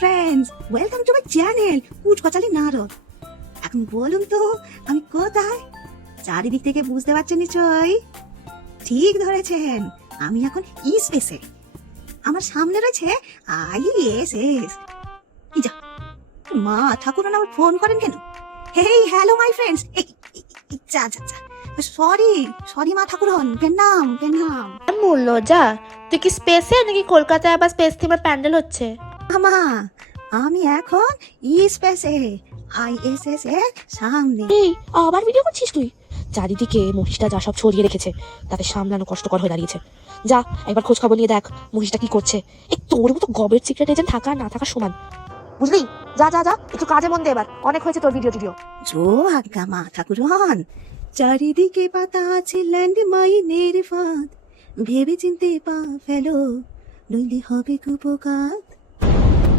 Friends, welcome to my channel Kuchkachali Narad. এখন বলুন তো আমি কোথায়? চারিদিক থেকে বুঝতে পারছেন নিশ্চয়ই। ঠিক ধরেছেন, আমি এখন স্পেসে। আমার সামনে রয়েছে ISS। কি যা মা ঠাকুরন আমার ফোন করেন কেন? Hey hello my friends. যা যা যা, সরি সরি মা ঠাকুরন, পেন্নাম পেন্নাম। মূল্যজা, তুই কি স্পেসে নাকি কলকাতায় আবার স্পেস থিমের প্যান্ডেল হচ্ছে? আমা আমি এখন স্পেসে, ISS এর সামনে। এই আবার ভিডিও করছিস তুই? চারিদিকে মহিষটা যা সব ছড়িয়ে রেখেছে তাতে সামলানো কষ্টকর হয়ে দাঁড়িয়েছে। যা একবার খোঁজ খবর নিয়ে দেখ মহিষটা কি করছে। এই তোর মতো গবেট সিক্রেট এজেন্ট থাকা আর না থাকা সমান, বুঝলি? যা যা যা, একটু কাজে মন দে এবার, অনেক হয়েছে তোর ভিডিও। জো আজ্ঞা মা ঠাকুরন। চারিদিকে পাতা আছে ল্যান্ড মাইনের ফাঁদ, ভেবে চিনতে পা ফেলো, নইলে হবে কুপকার।